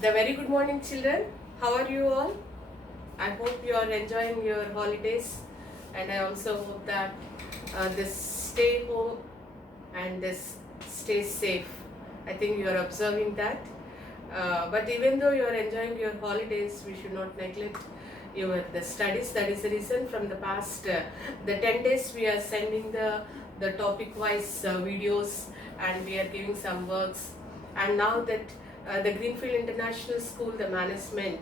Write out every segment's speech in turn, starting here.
The very good morning, children. How are you all? I hope you are enjoying your holidays, and I also hope that this stay home and this stay safe. I think you are observing that. But even though you are enjoying your holidays, we should not neglect your the studies. That is the reason from the past the 10 days we are sending the topic wise videos, and we are giving some works. And now that the Greenfield International School, the management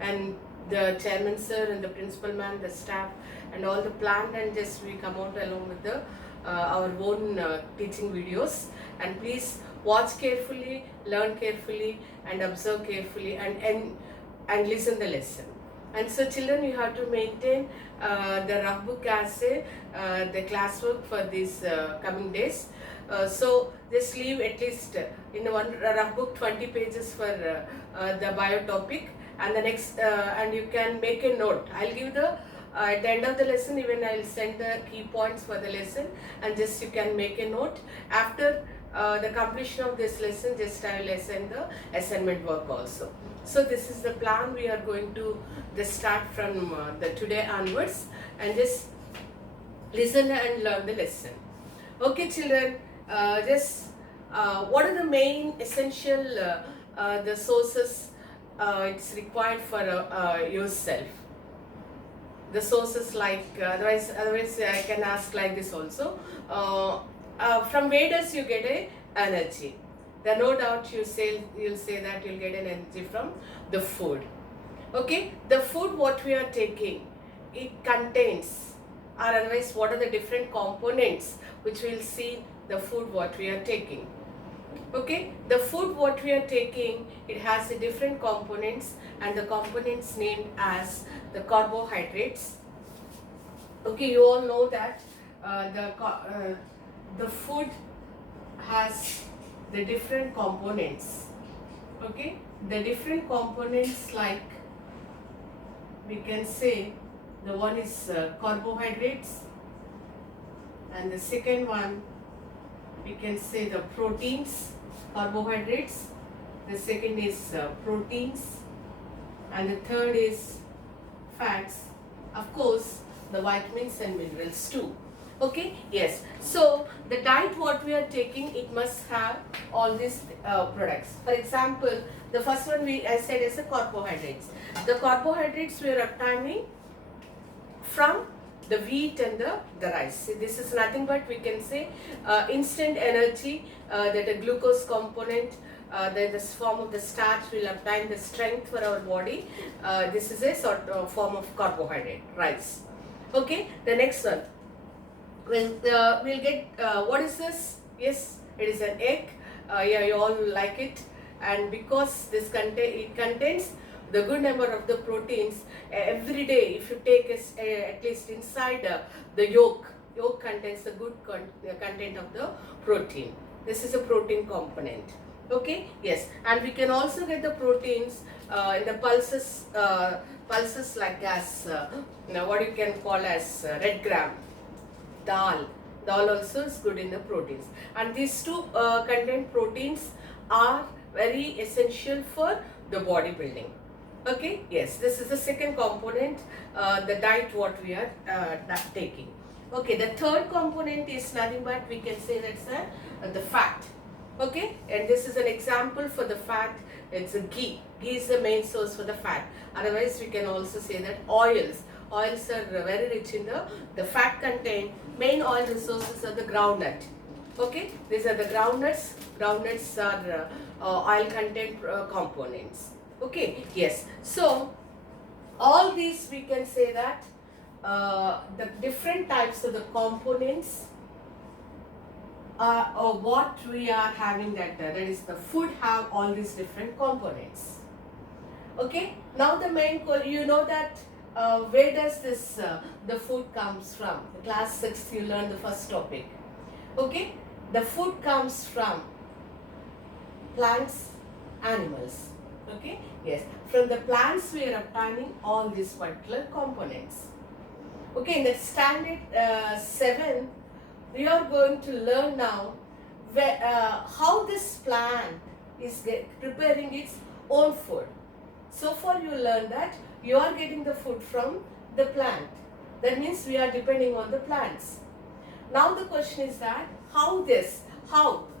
and the chairman sir and the principal ma'am, the staff and all the planned, and just we come out along with the our own teaching videos. And please watch carefully, learn carefully, and observe carefully, and listen the lesson. And so children, you have to maintain the rough book as the classwork for these coming days. So just leave at least in one rough book 20 pages for the bio topic, and the next and you can make a note. I'll give the at the end of the lesson, even I'll send the key points for the lesson, and just you can make a note. After the completion of this lesson, just I will send the assignment work also. So this is the plan. We are going to just start from the today onwards, and just listen and learn the lesson. Okay, children. What are the main essential the sources it's required for yourself? The sources, like otherwise I can ask like this also. From where does you get a energy? There no doubt you'll say that you'll get an energy from the food. Okay, the food what we are taking, it contains, or otherwise what are the different components which we'll see the food what we are taking. Okay, the food what we are taking, it has a different components, and the components named as the carbohydrates. Okay, you all know that the food has the different components. Okay, the different components, like we can say the one is carbohydrates, and the second one we can say the proteins, carbohydrates. The second is proteins, and the third is fats. Of course, the vitamins and minerals too. Okay, yes. So the diet what we are taking, it must have all these products. For example, the first one I said is the carbohydrates. The carbohydrates we are obtaining from the wheat and the rice. See, this is nothing but we can say instant energy, that a glucose component, this form of the starch will obtain the strength for our body. This is a sort of form of carbohydrate, rice. Okay, the next one. We'll get, what is this? Yes, it is an egg. Yeah, you all like it. And because it contains the good number of the proteins, every day if you take at least inside the yolk contains the good content of the protein. This is a protein component. Okay, yes. And we can also get the proteins in the pulses like as what you can call as red gram, dal also is good in the proteins. And these two content proteins are very essential for the bodybuilding. Okay, yes, this is the second component, the diet what we are taking. Okay, the third component is nothing but we can say that's the fat. Okay, and this is an example for the fat. It's a ghee. Ghee is the main source for the fat. Otherwise, we can also say that oils. Oils are very rich in the fat content. Main oil resources are the groundnut. Okay, these are the groundnuts. Groundnuts are oil content components. Okay, yes. So all these we can say that the different types of the components or what we are having, that is the food have all these different components. Okay, now the main you know that where does this the food comes from? The class 6 you learned the first topic. Okay, the food comes from plants, animals. Okay, yes, from the plants we are obtaining all these particular components. Okay, in the standard 7 we are going to learn now how this plant is preparing its own food. So far you learn that you are getting the food from the plant. That means we are depending on the plants. Now the question is that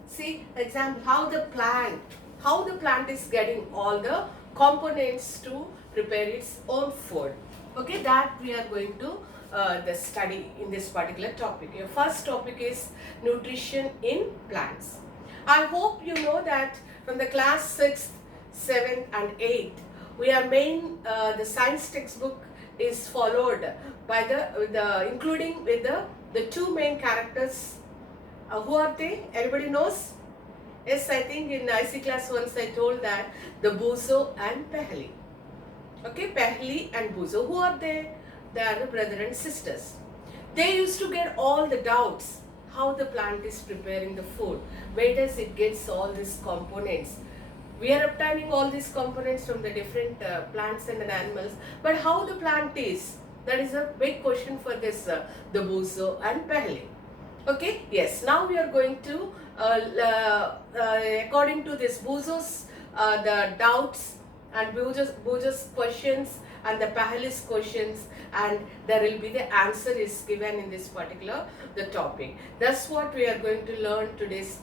see example, how the plant is getting all the components to prepare its own food. Okay, that we are going to the study in this particular topic. Your first topic is nutrition in plants. I hope you know that from the class 6th, 7th and 8th, we are the science textbook is followed by including with the two main characters. Who are they? Everybody knows? Yes, I think in IC class once I told that the Buzo and Paheli. Okay, Paheli and Buzo. Who are they? They are the brother and sisters. They used to get all the doubts how the plant is preparing the food. Where does it get all these components? We are obtaining all these components from the different plants and animals, but how the plant is? That is a big question for this the Buzo and Paheli. Okay, yes. Now we are going to according to this Buzo's the doubts and Buzo's questions and the Paheli's questions, and there will be the answer is given in this particular the topic. That's what we are going to learn today's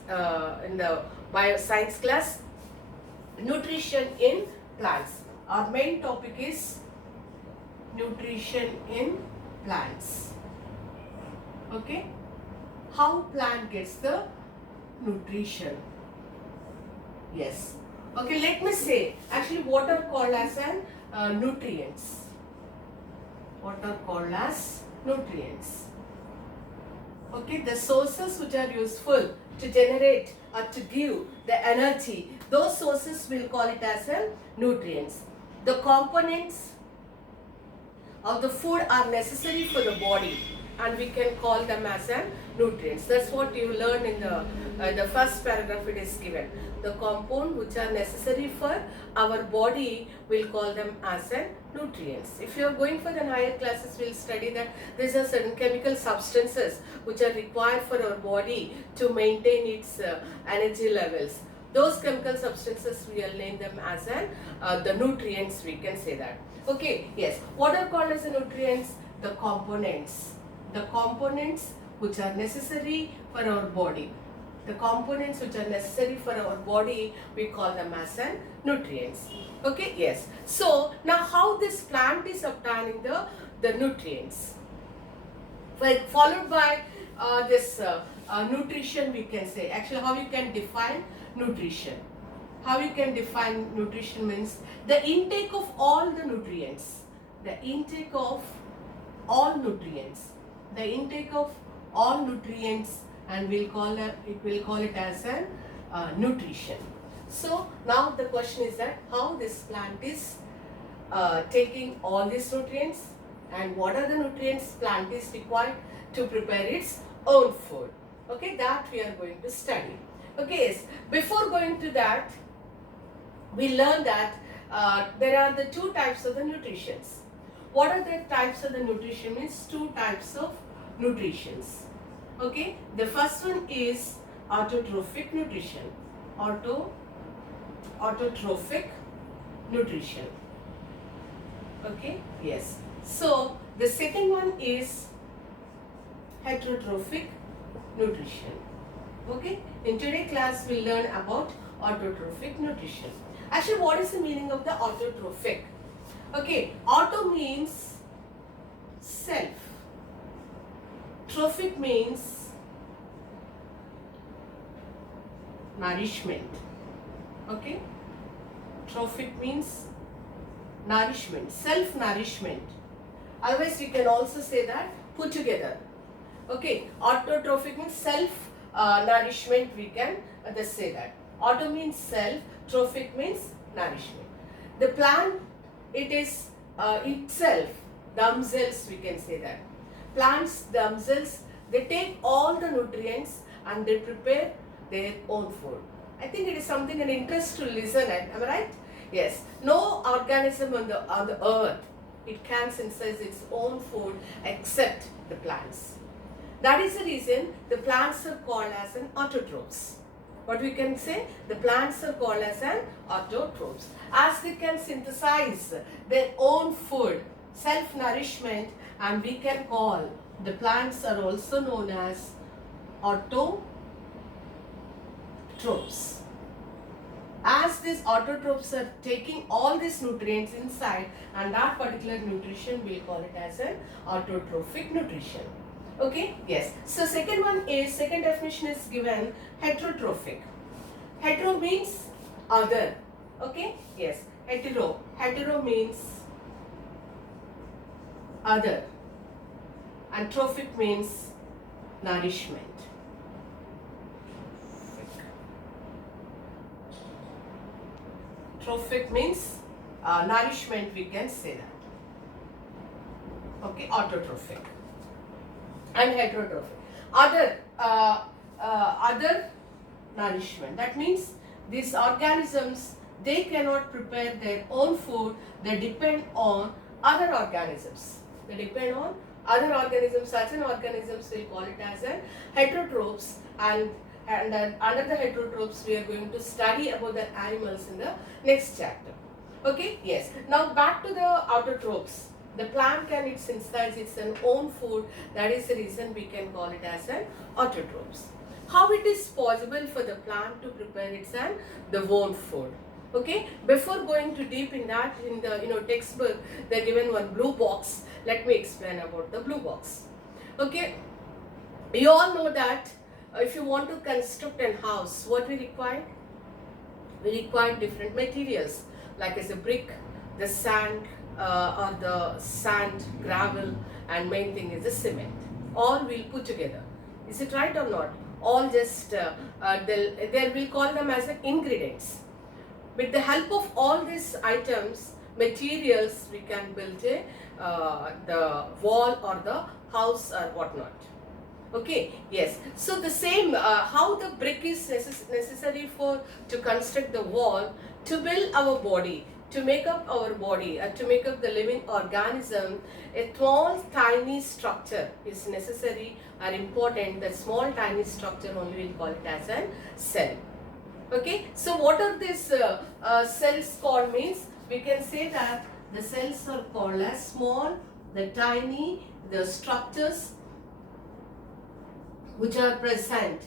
in the bioscience class. Nutrition in plants. Our main topic is nutrition in plants. Okay, how plant gets the nutrition. Yes. Okay, let me say actually what are called as nutrients. What are called as nutrients. Okay, the sources which are useful to generate or to give the energy, those sources will call it as nutrients. The components of the food are necessary for the body and we can call them as nutrients. That's what you learn in the first paragraph it is given. The compound which are necessary for our body, will call them as nutrients. If you are going for the higher classes, we'll study that these are certain chemical substances which are required for our body to maintain its energy levels. Those chemical substances we will name them as the nutrients, we can say that. Okay, yes. What are called as the nutrients? The components. The components which are necessary for our body. The components which are necessary for our body, we call them as nutrients. Okay, yes. So, now how this plant is obtaining the nutrients? Well, followed by this nutrition, we can say. Actually, how you can define nutrition? How you can define nutrition means the intake of all the nutrients. The intake of all nutrients. The intake of all nutrients, and we'll call it as nutrition. So now the question is that how this plant is taking all these nutrients and what are the nutrients plant is required to prepare its own food. Okay, that we are going to study. Okay, yes. Before going to that, we learn that there are the two types of the nutritions. What are the types of the nutrition? Means two types of nutritions. Okay, the first one is autotrophic nutrition. Autotrophic nutrition. Okay, yes. So the second one is heterotrophic nutrition. Okay, in today's class we'll learn about autotrophic nutrition. Actually, what is the meaning of the autotrophic? Okay, auto means self. Trophic means nourishment. Okay, trophic means nourishment, self-nourishment. Otherwise, you can also say that put together. Okay, autotrophic means self-nourishment, we can just say that. Auto means self, trophic means nourishment. The plant, it is itself, themselves, we can say that. Plants themselves, they take all the nutrients and they prepare their own food. I think it is something an interest to listen at, am I right? Yes. No organism on the earth, it can synthesize its own food except the plants. That is the reason the plants are called as autotrophs. what we can say, the plants are called as an autotrophs. As they can synthesize their own food, self-nourishment, and we can call the plants are also known as autotrophs. As these autotrophs are taking all these nutrients inside, and that particular nutrition, we'll call it as an autotrophic nutrition. Okay, yes. So second definition is given heterotrophic. Hetero means other. Okay, yes. Hetero means other, and trophic means nourishment. Trophic means nourishment, we can say that. Okay, autotrophic and heterotrophic. Other nourishment. That means these organisms, they cannot prepare their own food. They depend on other organisms. Certain organisms, we'll call it as a heterotrophs, and under the heterotrophs we are going to study about the animals in the next chapter. Okay, yes. Now back to the autotrophs. The plant can synthesize its own food. That is the reason we can call it as an autotrophs. How it is possible for the plant to prepare its own food? Okay, before going too deep in that, in the textbook they are given one blue box. Let me explain about the blue box. Okay, you all know that if you want to construct a house, what we require? We require different materials, like as a brick, the sand, or the sand, gravel, and main thing is the cement. All we'll put together. Is it right or not? All just we'll call them as ingredients. With the help of all these items, materials, we can build the wall or the house or whatnot. Okay, yes. So the same, how the brick is necessary to construct the wall, to build our body, to make up our body, to make up the living organism, a small tiny structure is necessary or important. The small tiny structure only we'll call it as a cell. Okay, so what are these cells called means? We can say that the cells are called as small, the tiny, the structures which are present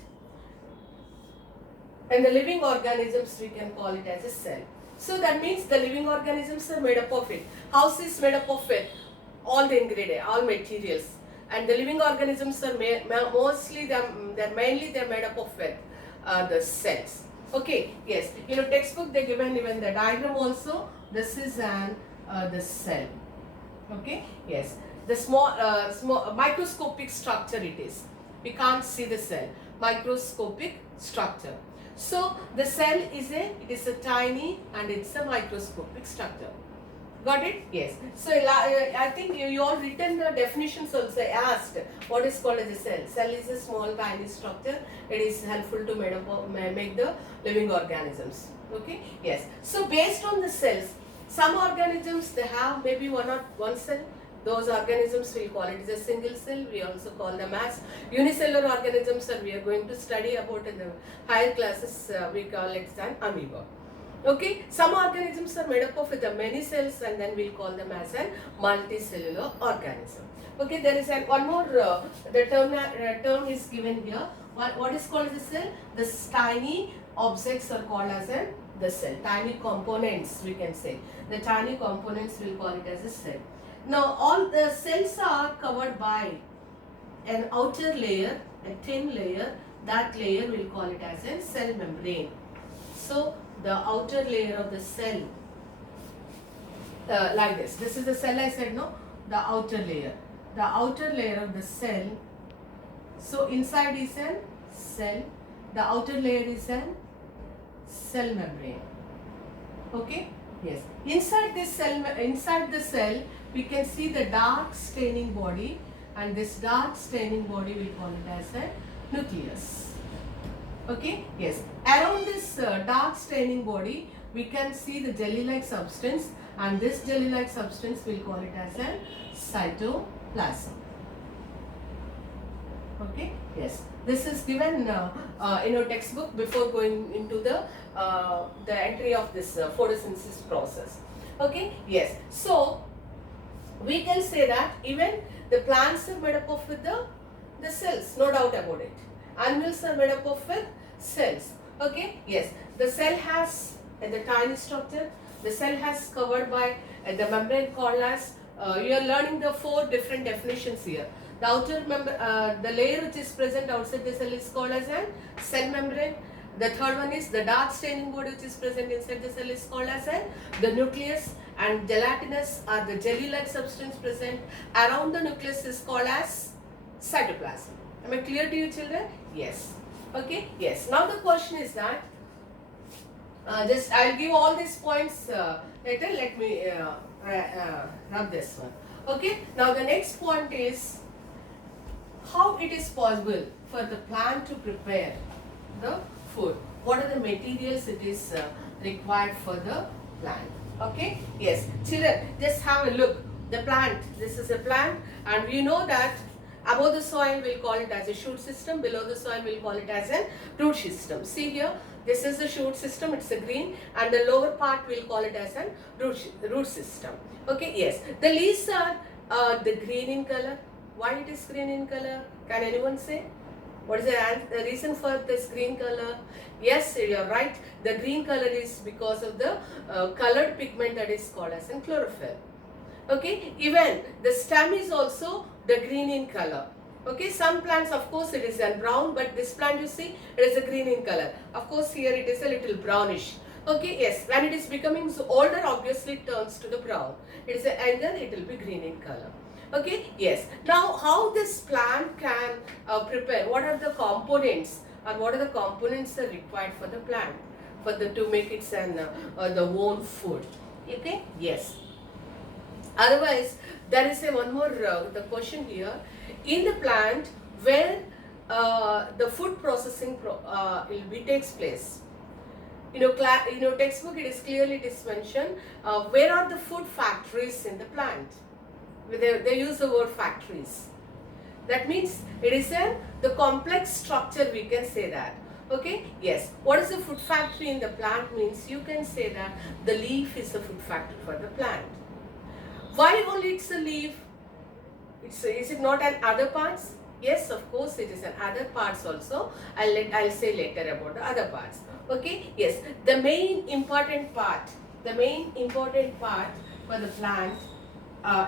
in the living organisms, we can call it as a cell. So that means the living organisms are made up of it. House is made up of it, all the ingredients, all materials, and the living organisms are mainly made up of it, the cells. Okay, yes. Textbook they given even the diagram also. This is the cell. Okay, yes. The small microscopic structure it is. We can't see the cell. Microscopic structure. So the cell is a tiny and it's a microscopic structure. Got it? Yes. So I think you all written the definitions also. Asked what is called as a cell. Cell is a small tiny structure. It is helpful to make the living organisms. Okay? Yes. So based on the cells, some organisms they have maybe one cell. Those organisms we call it as a single cell. We also call them as unicellular organisms, and we are going to study about in the higher classes. We call it an amoeba. Okay, some organisms are made up of many cells, and then we'll call them as a multicellular organism. Okay, there is one more the term is given here. What is called as a cell? The tiny objects are called as the cell. Tiny components we can say. The tiny components we'll call it as a cell. Now all the cells are covered by an outer layer, a thin layer. That layer we'll call it as a cell membrane. So the outer layer of the cell, like this. This is the cell I said, no? The outer layer. The outer layer of the cell. So inside is a cell. The outer layer is a cell membrane. Okay? Yes. Inside this cell, inside the cell, we can see the dark staining body, and this dark staining body we call it as a nucleus. Okay? Yes. Around this dark staining body, we can see the jelly-like substance, and this jelly-like substance we'll call it as a cytoplasm. Okay, yes, this is given in your textbook before going into the entry of this photosynthesis process. Okay, yes, so we can say that even the plants are made up of with the cells, no doubt about it. Animals are made up of with cells. Okay, yes, the cell has the tiny structure. The cell has covered by the membrane called as, you are learning the 4 different definitions here. The outer the layer which is present outside the cell is called as a cell membrane. The third one is the dark staining body which is present inside the cell is called as the nucleus, and gelatinous or the jelly-like substance present around the nucleus is called as cytoplasm. Am I clear to you, children? Yes. Okay. Yes. Now the question is that just I'll give all these points later. Let me rub this one. Okay. Now the next point is how it is possible for the plant to prepare the food. What are the materials it is required for the plant? Okay. Yes. Children, just have a look. The plant. This is a plant, and we know that above the soil we'll call it as a shoot system. Below the soil we'll call it as a root system. See here. This is the shoot system, it's a green, and the lower part we'll call it as a root system. Okay, yes. The leaves are the green in color. Why it is green in color? Can anyone say? What is the reason for this green color? Yes, you're right. The green color is because of the colored pigment that is called as in chlorophyll. Okay, even the stem is also the green in color. Okay, some plants of course it is a brown, but this plant you see it is a green in color. Of course here it is a little brownish. Okay, yes, when it is becoming so older, obviously it turns to the brown. It is either it will be green in color. Okay, yes. Now how this plant can prepare, what are the components or what are the components that are required for the plant for the to make its the own food. Okay, yes. Otherwise, there is a one more the question here. In the plant where the food processing will be takes place. In your textbook, it is clearly mentioned where are the food factories in the plant. They use the word factories. That means it is the complex structure, we can say that. Okay, yes. What is a food factory in the plant means you can say that the leaf is a food factory for the plant. Why only it's a leaf? Is it not an other parts? Yes, of course it is an other parts also. I'll say later about the other parts. Okay, yes. The main important part for the plant,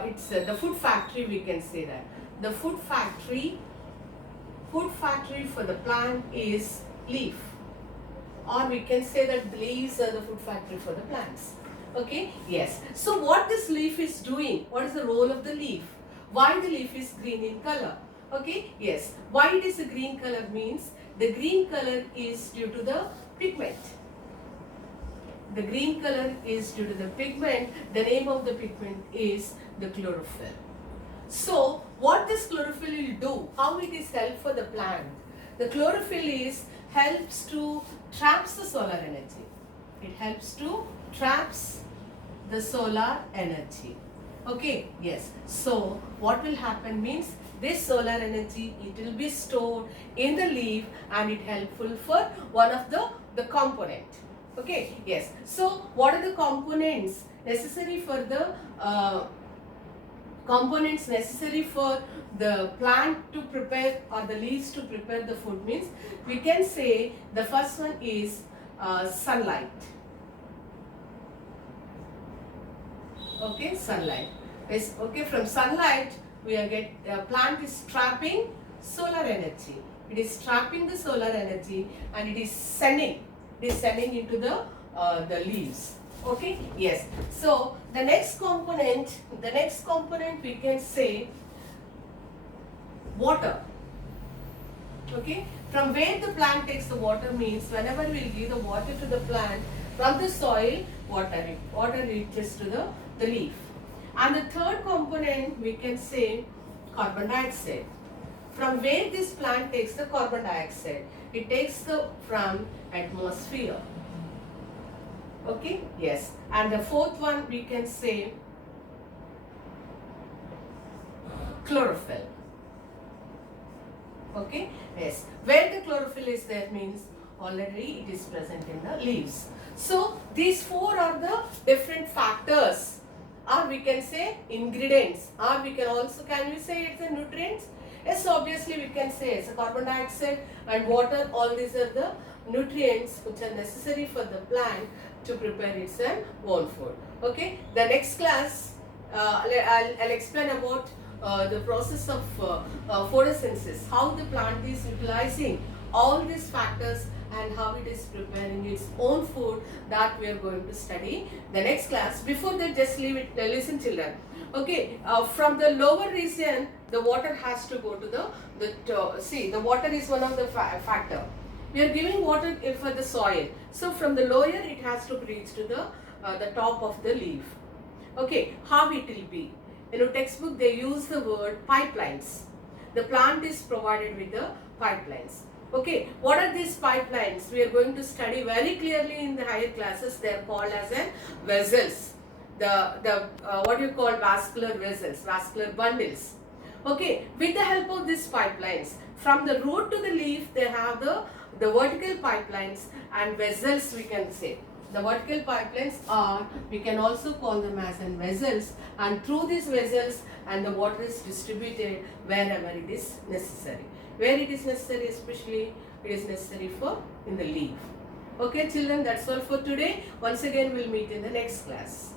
it's the food factory, we can say that. The food factory for the plant is leaf, or we can say that the leaves are the food factory for the plants. Okay, yes. So what this leaf is doing, what is the role of the leaf? Why the leaf is green in color? Okay, yes. Why it is a green color means the green color is due to the pigment. The green color is due to the pigment. The name of the pigment is the chlorophyll. So what this chlorophyll will do, how it is helpful for the plant? The chlorophyll helps to traps the solar energy. It helps to traps the solar energy. Okay, yes. So what will happen means this solar energy, it will be stored in the leaf and it helpful for one of the component. Okay, yes. So what are the components necessary for the plant to prepare or the leaves to prepare the food means we can say the first one is sunlight. Okay, sunlight. Yes, okay, from sunlight we are plant is trapping solar energy. It is trapping the solar energy and it is sending into the leaves. Okay, yes. So the next component we can say water. Okay, from where the plant takes the water means whenever we give the water to the plant from the soil, water reaches to the leaf. And the third component we can say carbon dioxide. From where this plant takes the carbon dioxide, it takes from atmosphere. Okay, yes. And the fourth one we can say chlorophyll. Okay, yes. Where the chlorophyll is there means already it is present in the leaves. So these four are the different factors, or we can say ingredients, or we can also, can we say it's the nutrients? Yes, obviously we can say it's a carbon dioxide and water. All these are the nutrients which are necessary for the plant to prepare its own food. Okay, the next class I'll explain about the process of photosynthesis, how the plant is utilizing all these factors and how it is preparing its own food, that we are going to study the next class. Before that, just leave it, listen children. Okay, from the lower region, the water has to go to see, the water is one of the factor. We are giving water for the soil. So from the lower, it has to reach to the top of the leaf. Okay, how it will be? In a textbook, they use the word pipelines. The plant is provided with the pipelines. Okay, what are these pipelines? We are going to study very clearly in the higher classes. They are called as vessels. The what you call vascular vessels, vascular bundles. Okay, with the help of these pipelines, from the root to the leaf, they have the vertical pipelines and vessels, we can say. The vertical pipelines are, we can also call them as vessels, and through these vessels and the water is distributed wherever it is necessary. Where it is necessary, especially it is necessary for in the leaf. Okay children, that's all for today. Once again we'll meet in the next class.